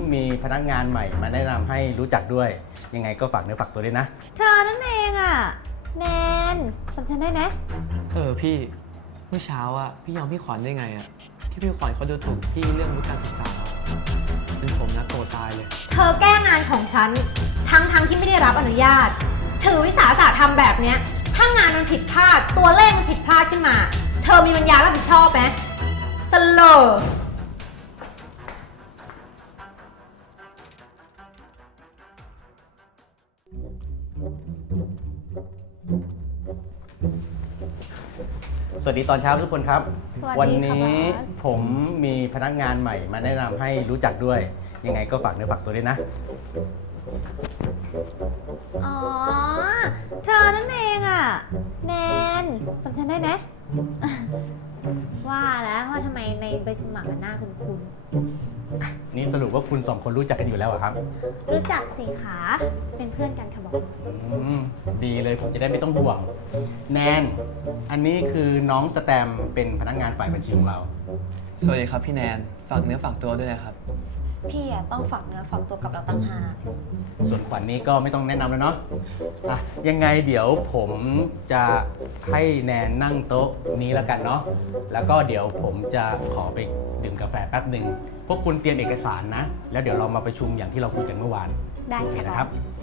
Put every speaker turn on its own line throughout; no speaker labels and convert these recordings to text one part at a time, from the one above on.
มีพนักงานใหม่มาแนะนำให้รู้จักด้วยยังไงก็ฝากเนื้อฝากตัวด้วยนะ
เธอนั่นเองอะแนนจำฉันได้ไหม
พี่เมื่อเช้าอะพี่ยอมพี่ขวัญได้ไงอะที่พี่ขวัญเขาดูถูกพี่เรื่องวุฒิการศึกษาเป็นผมนะโกรธตายเลย
เธอแก้งานของฉันทั้งที่ไม่ได้รับอนุญาตถือวิสาสะทำแบบเนี้ยถ้างานมันผิดพลาดตัวเลขมันผิดพลาดขึ้นมาเธอมีปัญญารับผิดชอบไหมสโลว์
สวัสดีตอนเช้าทุกคนครับ
วัน
นี้ผมมีพนักงานใหม่มาแนะนำให้รู้จักด้วยยังไงก็ฝากเนื้อฝากตัวด้วยนะ
อ๋อเธอนั่นเองอะแนนจำฉันได้ไหมว่าแล้วว่าทำไมในใบสมัครหน้าคุ้น
นี่สรุปว่าคุณสองคนรู้จักกันอยู่แล้วครับ
รู้จักสิคะเป็นเพื่อนกันค่ะบอส
ดีเลยผมจะได้ไม่ต้องห่วงแนนอันนี้คือน้องสแตมเป็นพนักงานฝ่ายบัญชีของเรา
สวัสดีครับพี่แนนฝากเนื้อฝากตัวด้วยนะครับ
พี่อะต้องฝากเนื้อฝากตัวกับเราตั้งหาก
ส่วนขวัญนี้ก็ไม่ต้องแนะนำแล้วเนาะยังไงเดี๋ยวผมจะให้แนนนั่งโต๊ะนี้แล้วกันเนาะแล้วก็เดี๋ยวผมจะขอไปดื่มกาแฟแป๊บหนึ่งพวกคุณเตรียมเอกสารนะแล้วเดี๋ยวเรามาประชุมอย่างที่เราคุยกันเมื่อวาน
ได้
นะครับ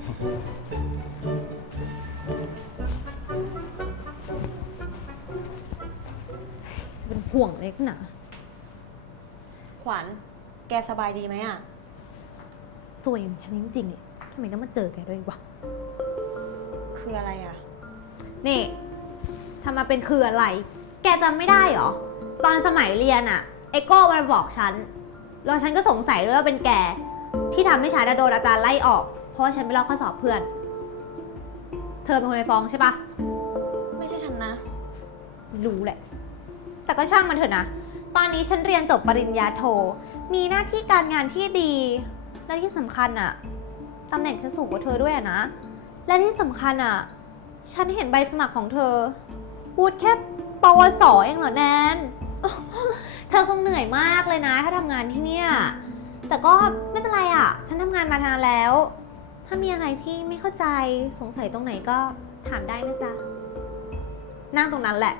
เป็นห่วงเล็กหนา
ขวัญแกสบายดีไหมอะ
สวยเหมือนฉันจริงๆเลยทำไมต้องมาเจอแกด้วยวะ
คืออะไรอะ
นี่ทำมาเป็นคืออะไรแกจำไม่ได้หรอตอนสมัยเรียนอะไอโก้มันบอกฉันแล้วฉันก็สงสัยด้วยว่าเป็นแกที่ทำให้ฉันโดนอาจารย์ไล่ออกเพราะว่าฉันไปลอกข้อสอบเพื่อนเธอเป็นคนไปฟ้องใช่ปะ
ไม่ใช่ฉันนะ
ไม่รู้แหละแต่ก็ช่างมันเถอะนะตอนนี้ฉันเรียนจบปริญญาโทมีหน้าที่การงานที่ดีและที่สำคัญอะตำแหน่งฉันสูงกว่าเธอด้วยอะนะและที่สำคัญอะฉันเห็นใบสมัครของเธอพูดแค่ปวสเองเหรอแนนเธอคงเหนื่อยมากเลยนะถ้าทำงานที่เนี่ยแต่ก็ไม่เป็นไรอะฉันทำงานมานานแล้วถ้ามีอะไรที่ไม่เข้าใจสงสัยตรงไหนก็ถามได้นะจ๊ะนั่งตรงนั้นแหละ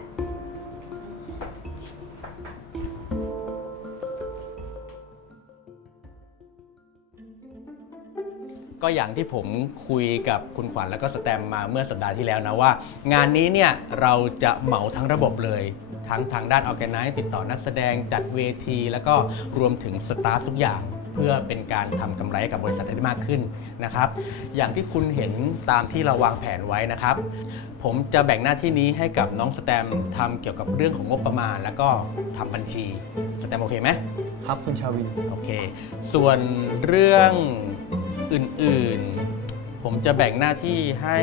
ก็อย่างที่ผมคุยกับคุณขวัญแล้วก็สแตมมาเมื่อสัปดาห์ที่แล้วนะว่างานนี้เนี่ยเราจะเหมาทั้งระบบเลยทั้งทางด้านออร์แกไนซ์ติดต่อนักแสดงจัดเวทีแล้วก็รวมถึงสตาฟทุกอย่างเพื่อเป็นการทำกำไรให้กับบริษัทได้มากขึ้นนะครับอย่างที่คุณเห็นตามที่เราวางแผนไว้นะครับผมจะแบ่งหน้าที่นี้ให้กับน้องสแตมทำเกี่ยวกับเรื่องของงบประมาณแล้วก็ทำบัญชีสแตมโอเคไหม
ครับคุณชาวิน
โอเคส่วนเรื่องอื่นๆผมจะแบ่งหน้าที่ให้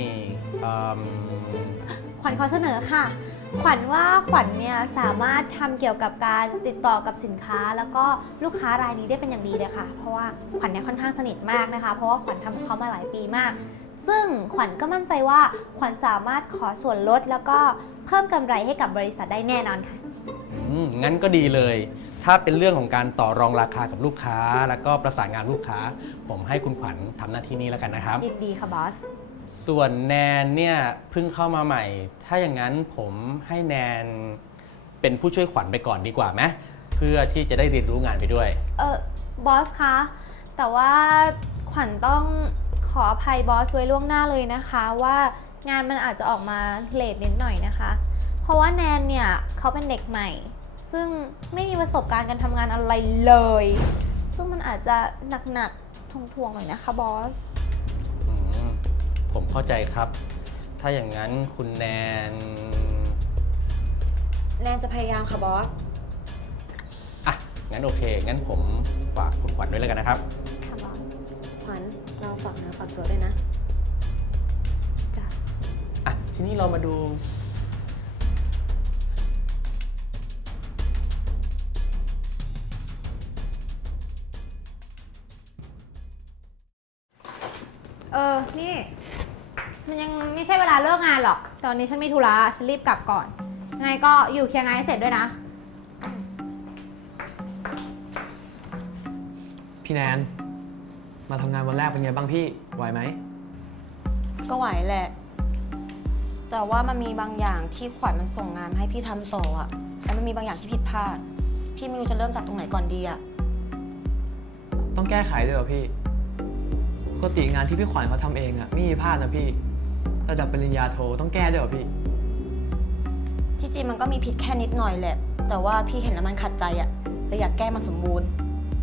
ขวัญขอเสนอค่ะขวัญว่าขวัญเนี่ยสามารถทำเกี่ยวกับการติดต่อกับสินค้าแล้วก็ลูกค้ารายนี้ได้เป็นอย่างดีเลยค่ะเพราะว่าขวัญเนี่ยค่อนข้างสนิทมากนะคะเพราะว่าขวัญทำกับเขามาหลายปีมากซึ่งขวัญก็มั่นใจว่าขวัญสามารถขอส่วนลดแล้วก็เพิ่มกำไรให้กับบริษัทได้แน่นอนค่ะ
งั้นก็ดีเลยถ้าเป็นเรื่องของการต่อรองราคากับลูกค้าแล้วก็ประสานงานลูกค้าผมให้คุณขวัญทำหน้าที่นี้แล้วกันนะครับ
ยินดีค่ะบอส
ส่วนแนนเนี่ยเพิ่งเข้ามาใหม่ถ้าอย่างนั้นผมให้แนนเป็นผู้ช่วยขวัญไปก่อนดีกว่าไหมเพื่อที่จะได้เรียนรู้งานไปด้วย
บอสคะแต่ว่าขวัญต้องขออภัยบอสไว้ล่วงหน้าเลยนะคะว่างานมันอาจจะออกมาเลทนิดหน่อยนะคะเพราะว่าแนนเนี่ยเขาเป็นเด็กใหม่ซึ่งไม่มีประสบการณ์การทำงานอะไรเลยซึ่งมันอาจจะหนักๆทวงๆหน่อยนะคะบอส
ผมเข้าใจครับถ้าอย่างนั้นคุณแนน
จะพยายามค่ะบอส
งั้นโอเคงั้นผมฝากคุณขวัญด้วยแล้วกันนะครับ
ค่ะบอส
ขวัญเราฝากเนื้อฝากตัวด้วยนะ
จ้ะ
ทีนี้เรามาดู
นี่มันยังไม่ใช่เวลาเลิกงานหรอกตอนนี้ฉันมีธุระฉันรีบกลับก่อนไงก็อยู่เคลียร์งานให้เสร็จด้วยนะ
พี่แนน มาทำงานวันแรกเป็นไงบ้างพี่ ไหวไหม
ก็ไหวแหละ แต่ว่ามันมีบางอย่างที่ขวัญมันส่งงานมาให้พี่ทำต่ออะแล้วมันมีบางอย่างที่ผิดพลาด พี่ไม่รู้จะเริ่มจากตรงไหนก่อนดีอะ
ต้องแก้ไขด้วยเหรอพี่ ปกติงานที่พี่ขวัญเขาทำเองอะไม่มีพลาดนะพี่ ระดับปริญญาโทต้องแก้ด้วยเหรอพี่
ที่จริงมันก็มีผิดแค่นิดหน่อยแหละ แต่ว่าพี่เห็นแล้วมันขัดใจอะเลยอยากแก้มันสมบูรณ์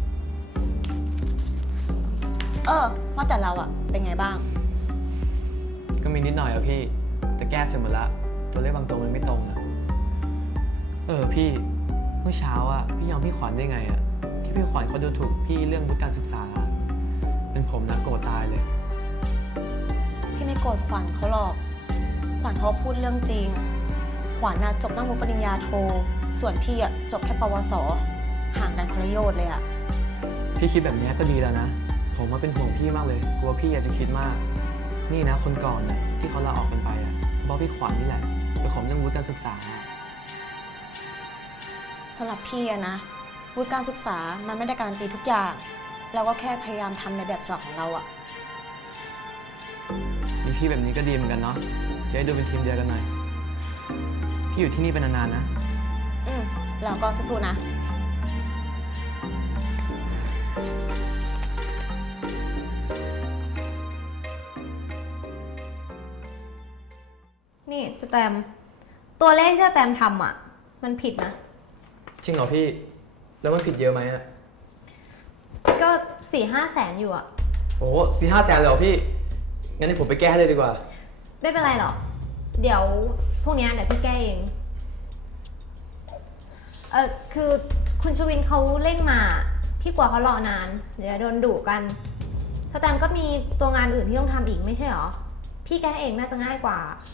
ว่าแต่เราอะเป็นไงบ้าง
ก็มีนิดหน่อยอะพี่ แต่แก้เสร็จหมดละ ตัวเลขบางตัวมันไม่ตรงนะพี่ เมื่อเช้าอะพี่ยอมพี่ขวัญได้ไงอะที่พี่ขวัญเขาดูถูกพี่เรื่องวุฒิการศึกษา เป็นผมนะโกรธตายเลย
พี่ไม่โกรธขวัญเขาหรอก ขวัญเขาพูดเรื่องจริง ขวัญน่ะจบตั้งวุฒิปริญญาโท ส่วนพี่อะจบแค่ปวส ห่างกันคนละโยชน์เลยอะ
พี่คิดแบบนี้ก็ดีแล้วนะ ผมมาเป็นห่วงพี่มากเลย กลัวพี่อยากจะคิดมาก นี่นะคนก่อนนะที่เขาลาออกกันไปอะเพราะพี่ขวัญนี่แหละไปขอเรื่องวุฒิการศึกษา
สำหรับพี่อะนะวุฒิการศึกษามันไม่ได้การันตีทุกอย่าง เราก็แค่พยายามทำในแบบฉบับของเราอะ
มีพี่แบบนี้ก็ดีเหมือนกันเนาะ จะได้ดูเป็นทีมเดียวกันหน่อย พี่อยู่ที่นี่เป็นนานๆนะ
เราก็สู้ๆนะ
นี่สแตมป์ตัวเลขที่สแตมป์ทำอ่ะ มันผิดนะ
จริงเหรอพี่ แล้วมันผิดเยอะไหมอะ
ก็4-5 แสนอยู่อ่ะ
โอ้4-5 แสนเลยเหรอพี่ งั้นให้ผมไปแก้ให้เลยดีกว่า
ไม่เป็นไรหรอก เดี๋ยวพรุ่งนี้เดี๋ยวพี่แก้เอง คือคุณชวินเขาเร่งมา พี่กลัวเขารอนาน เดี๋ยวโดนดุกัน สแตมป์ก็มีตัวงานอื่นที่ต้องทำอีกไม่ใช่หรอ พี่แก้เองน่าจะง่ายกว่า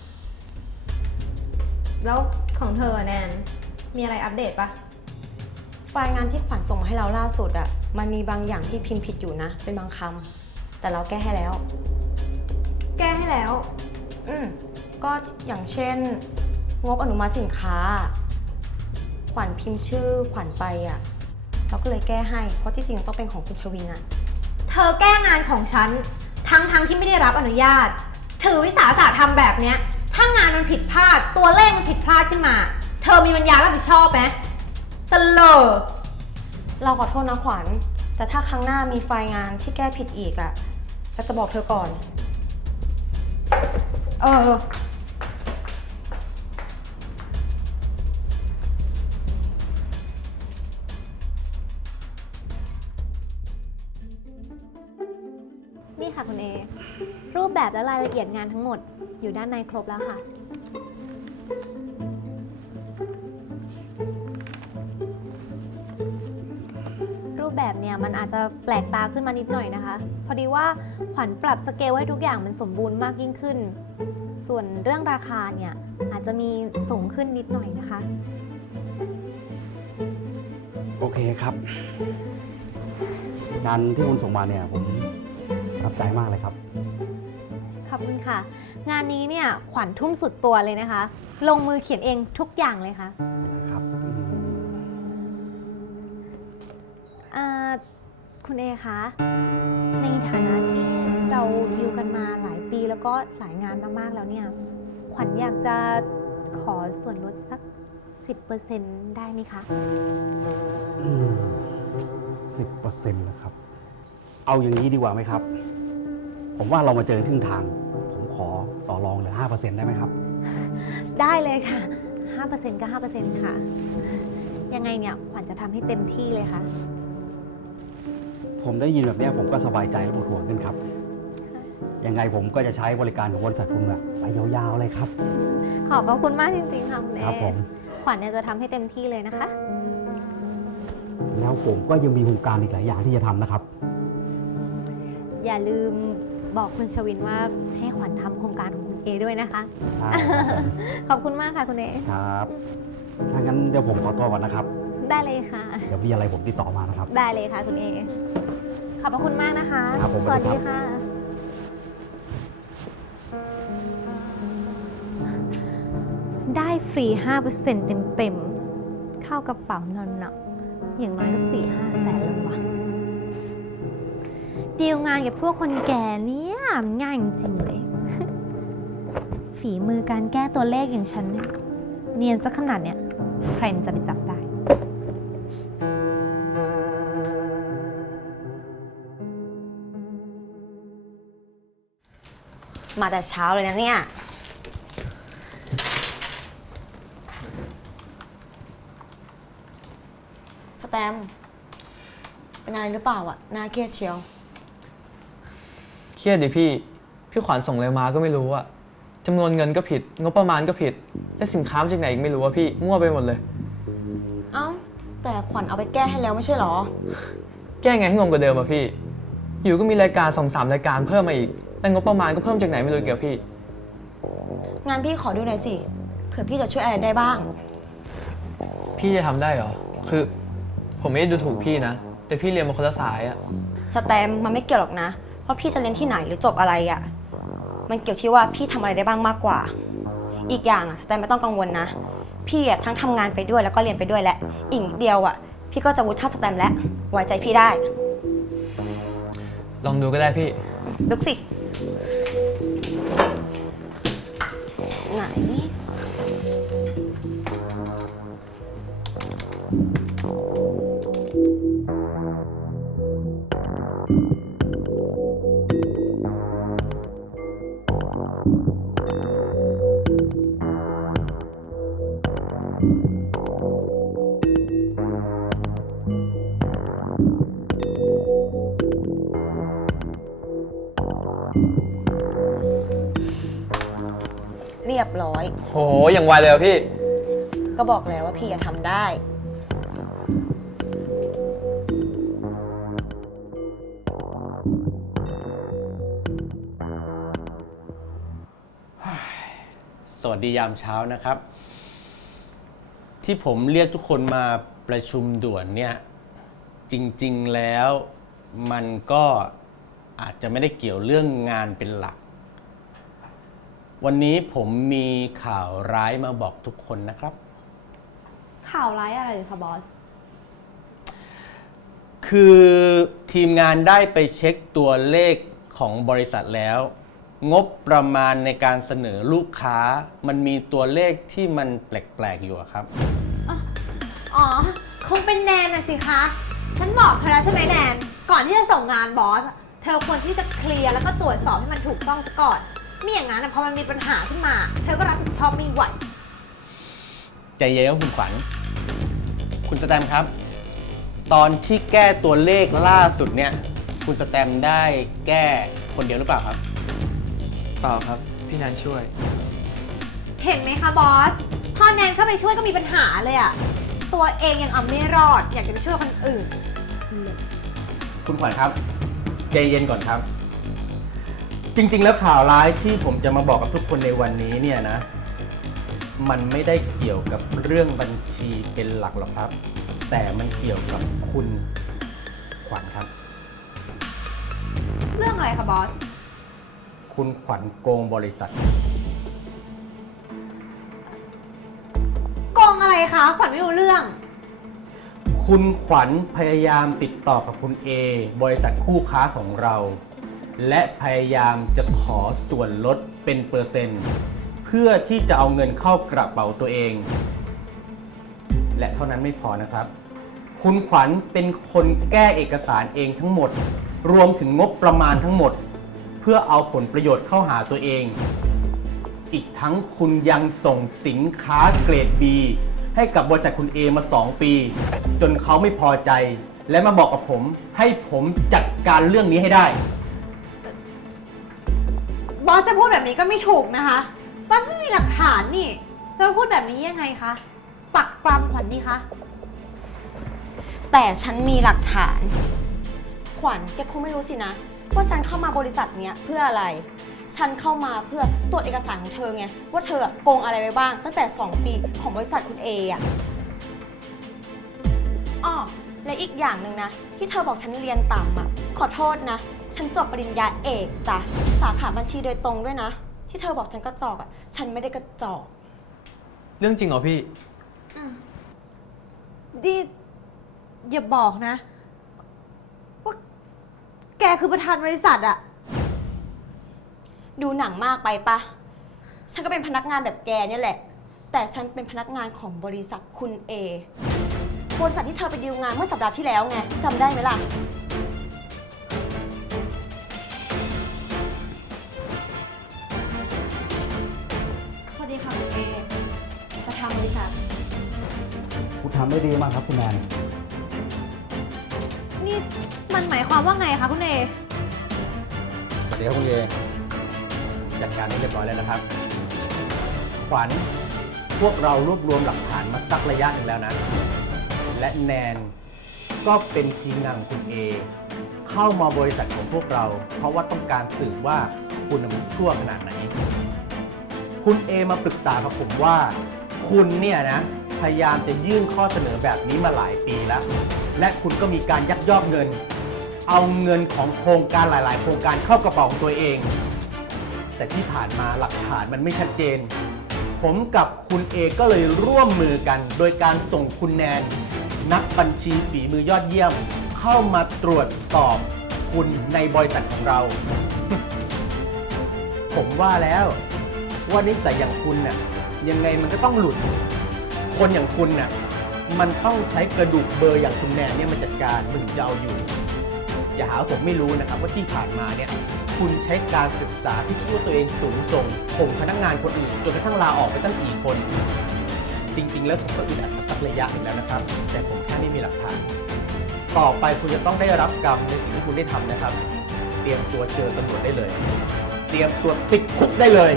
แล้วของเธอแนน มีอะไรอัปเดตปะ
ไฟล์งานที่ขวัญส่งมาให้เราล่าสุดอะมันมีบางอย่างที่พิมพ์ผิดอยู่นะ เป็นบางคำแต่เราแก้ให้แล้ว
แก้ให้แล้ว
ก็อย่างเช่น งบอนุมัติสินค้า ขวัญพิมพ์ชื่อขวัญไปอะเราก็เลยแก้ให้ เพราะที่จริงต้องเป็นของคุณชวินอะ
เธอแก้งานของฉันทั้งที่ไม่ได้รับอนุญาต ถือวิสาสะทำแบบเนี้ย ถ้างานมันผิดพลาด ตัวเลขมันผิดพลาดขึ้นมา เธอมีปัญญารับผิดชอบไหมสโลว์
เราขอโทษนะขวัญ แต่ถ้าครั้งหน้ามีไฟล์งานที่แก้ผิดอีกอะเราจะบอกเธอก่อน
นี่ค่ะคุณเอ รูปแบบและรายละเอียดงานทั้งหมดอยู่ด้านในครบแล้วค่ะ รูปแบบเนี่ยมันอาจจะแปลกตาขึ้นมานิดหน่อยนะคะ พอดีว่าขวัญปรับสเกลให้ทุกอย่างมันสมบูรณ์มากยิ่งขึ้น ส่วนเรื่องราคาเนี่ยอาจจะมีสูงขึ้นนิดหน่อยนะคะ
โอเคครับ งานที่คุณส่งมาเนี่ยผมประทับใจมากเลยครับ
ขอบคุณค่ะ งานนี้เนี่ยขวัญทุ่มสุดตัวเลยนะคะ ลงมือเขียนเองทุกอย่างเลยค่ะ
ครับ
คุณเอคะ ในฐานะที่เราดิวกันมาหลายปีแล้วก็หลายงานมากๆแล้วเนี่ย ขวัญอยากจะขอส่วนลดสัก 10% ได้ไหมคะ
10%นะครับ เอาอย่างนี้ดีกว่าไหมครับ ผมว่าเรามาเจอครึ่งทาง ผมขอต่อรองเหลือ 5% ได้ไหมครับ
ได้เลยค่ะ 5% ก็ 5% ค่ะ ยังไงเนี่ยขวัญจะทำให้เต็มที่เลยค่ะ
ผมได้ยินแบบนี้ผมก็สบายใจและปวดหัวขึ้นครับ ยังไงผมก็จะใช้บริการของบริษัทคุณแบบไปยาวๆเลยครับ
ขอบพระคุณมากจริงๆค่ะคุณเอ
ครับผม
ขวัญเนี่ยจะทำให้เต็มที่เลยนะคะ
แล้วผมก็ยังมีโครงการอีกหลายอย่างที่จะทำนะครับ
อย่าลืมบอกคุณชวินว่าให้ขวัญทำโครงการของคุณเอด้วยนะคะ
ได้ครับผม
ขอบคุณมากค่ะคุณเอ
ครับ ถ้างั้นเดี๋ยวผมขอตัวก่อนนะครับ
ได้เลยค่ะ
เดี๋ยวมีอะไรผมติดต่อมานะครับ
ได้เลยค่ะคุณเอ ขอบพระคุณมากนะคะ
ครับผม
สวัสดี
สวัสดีครับ
ค่ะ ได้ฟรี 5% เต็มๆ เข้ากระเป๋านอนหนักอย่างน้อยก็4-5 แสนแล้ววะดีลงานกับพวกคนแก่เนี่ยมันง่ายจริงๆเลย ฝีมือการแก้ตัวเลขอย่างฉันเนี่ยเนียนซะขนาดเนี้ยใครมันจะไปจับได้
มาแต่เช้าเลยนะเนี่ย สแตมป์เป็นอะไรหรือเปล่าอะน่าเครียดเชียว
เครียดดิพี่ พี่ขวัญส่งอะไรมาก็ไม่รู้อะจำนวนเงินก็ผิด งบประมาณก็ผิด และสินค้ามาจากไหนอีกไม่รู้อะพี่ มั่วไปหมดเลย
เอ้า แต่ขวัญเอาไปแก้ให้แล้วไม่ใช่หรอ
แก้ไงให้งงกว่าเดิมอะพี่ อยู่ก็มีรายการ2-3รายการเพิ่มมาอีก แต่งบประมาณก็เพิ่มจากไหนไม่รู้เกี่ยวพี่
งานพี่ขอดูหน่อยสิ เผื่อพี่จะช่วยอะไรได้บ้าง
พี่จะทำได้เหรอ คือผมไม่ได้ดูถูกพี่นะ แต่พี่เรียนมาคนละสายอะ
สแตมป์มันไม่เกี่ยวหรอกนะว่าพี่จะเรียนที่ไหนหรือจบอะไรอะมันเกี่ยวที่ว่าพี่ทำอะไรได้บ้างมากกว่า อีกอย่างอะสแตมป์ไม่ต้องกังวลนะ พี่อะทั้งทำงานไปด้วยแล้วก็เรียนไปด้วยแหละอีกนิดเดียวอะพี่ก็จะวุฒิเท่าสแตมป์แล้วไว้ใจพี่ได้
ลองดูก็ได้พี่
ลุกสิ ไหน เรียบร้อย
โห อย่างไวเลยอะพี่
ก็บอกแล้วว่าพี่จะทำได้
สวัสดียามเช้านะครับ ที่ผมเรียกทุกคนมาประชุมด่วนเนี่ยจริงๆแล้วมันก็อาจจะไม่ได้เกี่ยวเรื่องงานเป็นหลัก วันนี้ผมมีข่าวร้ายมาบอกทุกคนนะครับ
ข่าวร้ายอะไรคะบอส
คือทีมงานได้ไปเช็คตัวเลขของบริษัทแล้ว งบประมาณในการเสนอลูกค้ามันมีตัวเลขที่มันแปลกๆอยู่อะครับ
อ๋อ คงเป็นแนนน่ะสิคะ ฉันบอกเธอแล้วใช่ไหมแนน ก่อนที่จะส่งงานบอส เธอควรที่จะเคลียร์แล้วก็ตรวจสอบให้มันถูกต้องซะก่อน ไม่อย่างนั้นพอมันมีปัญหาขึ้นมา เธอก็รับผิดชอบไม่ไหว
ใจเย็นครับคุณขวัญ คุณสแตมป์ครับ ตอนที่แก้ตัวเลขล่าสุดเนี่ย คุณสแตมป์ได้แก้คนเดียวหรือเปล่าครับ
เปล่าครับ พี่แนนช่วย
เห็นไหมคะบอส พอแนนเข้าไปช่วยก็มีปัญหาเลยอะตัวเองยังเอาไม่รอด อยากจะไปช่วยคนอื่น
คุณขวัญครับใจเย็นก่อนครับ จริงๆแล้วข่าวร้ายที่ผมจะมาบอกกับทุกคนในวันนี้เนี่ยนะ มันไม่ได้เกี่ยวกับเรื่องบัญชีเป็นหลักหรอกครับ แต่มันเกี่ยวกับคุณขวัญครับ
เรื่องอะไรคะบอส
คุณขวัญโกงบริษัท
โกงอะไรคะ ขวัญไม่รู้เรื่อง
คุณขวัญพยายามติดต่อกับคุณเบริษัทคู่ค้าของเรา และพยายามจะขอส่วนลดเป็นเปอร์เซ็นต์เพื่อที่จะเอาเงินเข้ากระเป๋าตัวเอง และเท่านั้นไม่พอนะครับ คุณขวัญเป็นคนแก้เอกสารเองทั้งหมด รวมถึงงบประมาณทั้งหมด เพื่อเอาผลประโยชน์เข้าหาตัวเอง อีกทั้งคุณยังส่งสินค้าเกรด B ให้กับบริษัทคุณเอมา 2 ปี จนเขาไม่พอใจ และมาบอกกับผมให้ผมจัดการเรื่องนี้ให้ได้
บอสจะพูดแบบนี้ก็ไม่ถูกนะคะ บอสไม่มีหลักฐานนี่ จะพูดแบบนี้ยังไงคะ ปักปรำขวัญนี่คะ
แต่ฉันมีหลักฐาน ขวัญแกคงไม่รู้สินะ ว่าฉันเข้ามาบริษัทเนี้ยเพื่ออะไร ฉันเข้ามาเพื่อตรวจเอกสารของเธอไง ว่าเธอโกงอะไรไปบ้างตั้งแต่ 2 ปีของบริษัทคุณเออะอ้อและอีกอย่างหนึ่งนะ ที่เธอบอกฉันเรียนต่ำอะขอโทษนะ ฉันจบปริญญาเอกจ้ะสาขาบัญชีโดยตรงด้วยนะ ที่เธอบอกฉันกระจอกอะฉันไม่ได้กระจอก
เรื่องจริงเหรอพี่
ดิอย่าบอกนะ ว่าแกคือประธานบริษัทอะ
ดูหนังมากไปปะ ฉันก็เป็นพนักงานแบบแกเนี่ยแหละ แต่ฉันเป็นพนักงานของบริษัทคุณเอบริษัทที่เธอไปดีลงานเมื่อสัปดาห์ที่แล้วไงจำได้ไหมล่ะ สวัสดีค่ะคุณเอ ประธานบริษัท
คุณทำได้ดีมากครับคุณแนน
นี่มันหมายความว่าไงคะคุณเอ
สวัสดีครับคุณเอจัดการให้เรียบร้อยแล้วนะครับ ขวัญพวกเรารวบรวมหลักฐานมาสักระยะหนึ่งแล้วนะ และแนนก็เป็นทีมงานของคุณเอเข้ามาบริษัทของพวกเรา เพราะว่าต้องการสืบว่าคุณมันชั่วขนาดไหน คุณเอมาปรึกษากับผมว่า คุณเนี่ยนะพยายามจะยื่นข้อเสนอแบบนี้มาหลายปีแล้ว และคุณก็มีการยักยอกเงิน เอาเงินของโครงการหลายๆ โครงการเข้ากระเป๋าของตัวเอง แต่ที่ผ่านมาหลักฐานมันไม่ชัดเจน ผมกับคุณเอก็เลยร่วมมือกัน โดยการส่งคุณแนน นักบัญชีฝีมือยอดเยี่ยม เข้ามาตรวจสอบคุณในบริษัทของเรา ผมว่าแล้วว่านิสัยอย่างคุณน่ะยังไงมันก็ต้องหลุด คนอย่างคุณน่ะมันต้องใช้กระดูกเบอร์อย่างคุณแนนเนี่ยมาจัดการมันถึงจะเอาอยู่ อย่าหาว่าผมไม่รู้นะครับว่าที่ผ่านมาเนี่ยคุณใช้การศึกษาที่คิดว่าตัวเองสูงส่งข่มพนักงานคนอื่นจนกระทั่งลาออกไปตั้งกี่คน จริงๆแล้วผมก็อึดอัดมาสักระยะหนึ่งแล้วนะครับ แต่ผมแค่ไม่มีหลักฐาน ต่อไปคุณจะต้องได้รับกรรมในสิ่งที่คุณได้ทำนะครับ เตรียมตัวเจอตำรวจได้เลย เตรียมตัวติดคุกได้เลย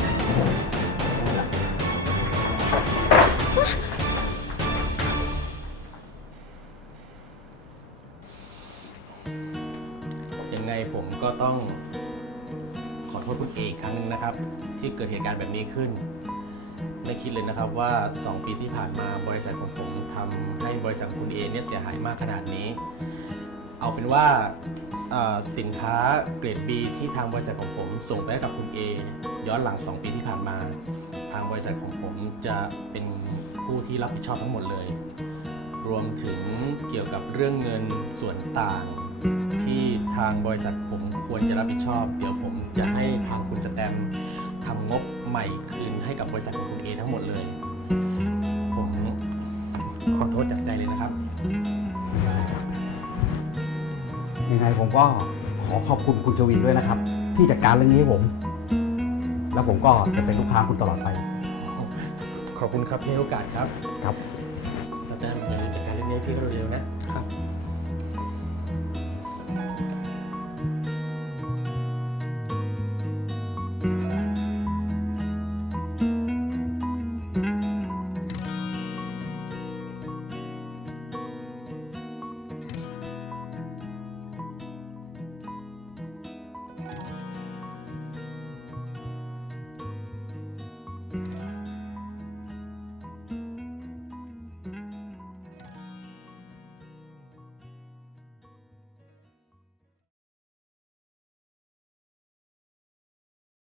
ยังไงผมก็ต้องขอโทษคุณเอกครั้งหนึงนะครับ ที่เกิดเหตุการณ์แบบนี้ขึ้น ไม่คิดเลยนะครับว่า 2 ปีที่ผ่านมาบริษัทของผมทำให้บริษัทคุณเอเนี่ยเสียหายมากขนาดนี้ เอาเป็นว่าสินค้าเกรด B ที่ทางบริษัทของผมส่งไปให้กับคุณเอย้อนหลัง 2 ปีที่ผ่านมา ทางบริษัทของผมจะเป็นผู้ที่รับผิดชอบทั้งหมดเลย รวมถึงเกี่ยวกับเรื่องเงินส่วนต่างที่ทางบริษัทผมควรจะรับผิดชอบ เดี๋ยวผมจะให้ทางคุณสแตมป์ทำงบใหม่คืนให้กับบริษัทของคุณเอทั้งหมดเลย ผมขอโทษจากใจเลยนะครับ
ยังไงผมก็ขอขอบคุณคุณชวินด้วยนะครับ ที่จัดการเรื่องนี้ให้ผม แล้วผมก็จะเป็นลูกค้าคุณตลอดไป
ขอบคุณครับที่ให้โอกาสครับ
ครับ
สแตมป์อย่าลืมจัดการเรื่องนี้ให้พี่เขาเร็วๆนะ ครับ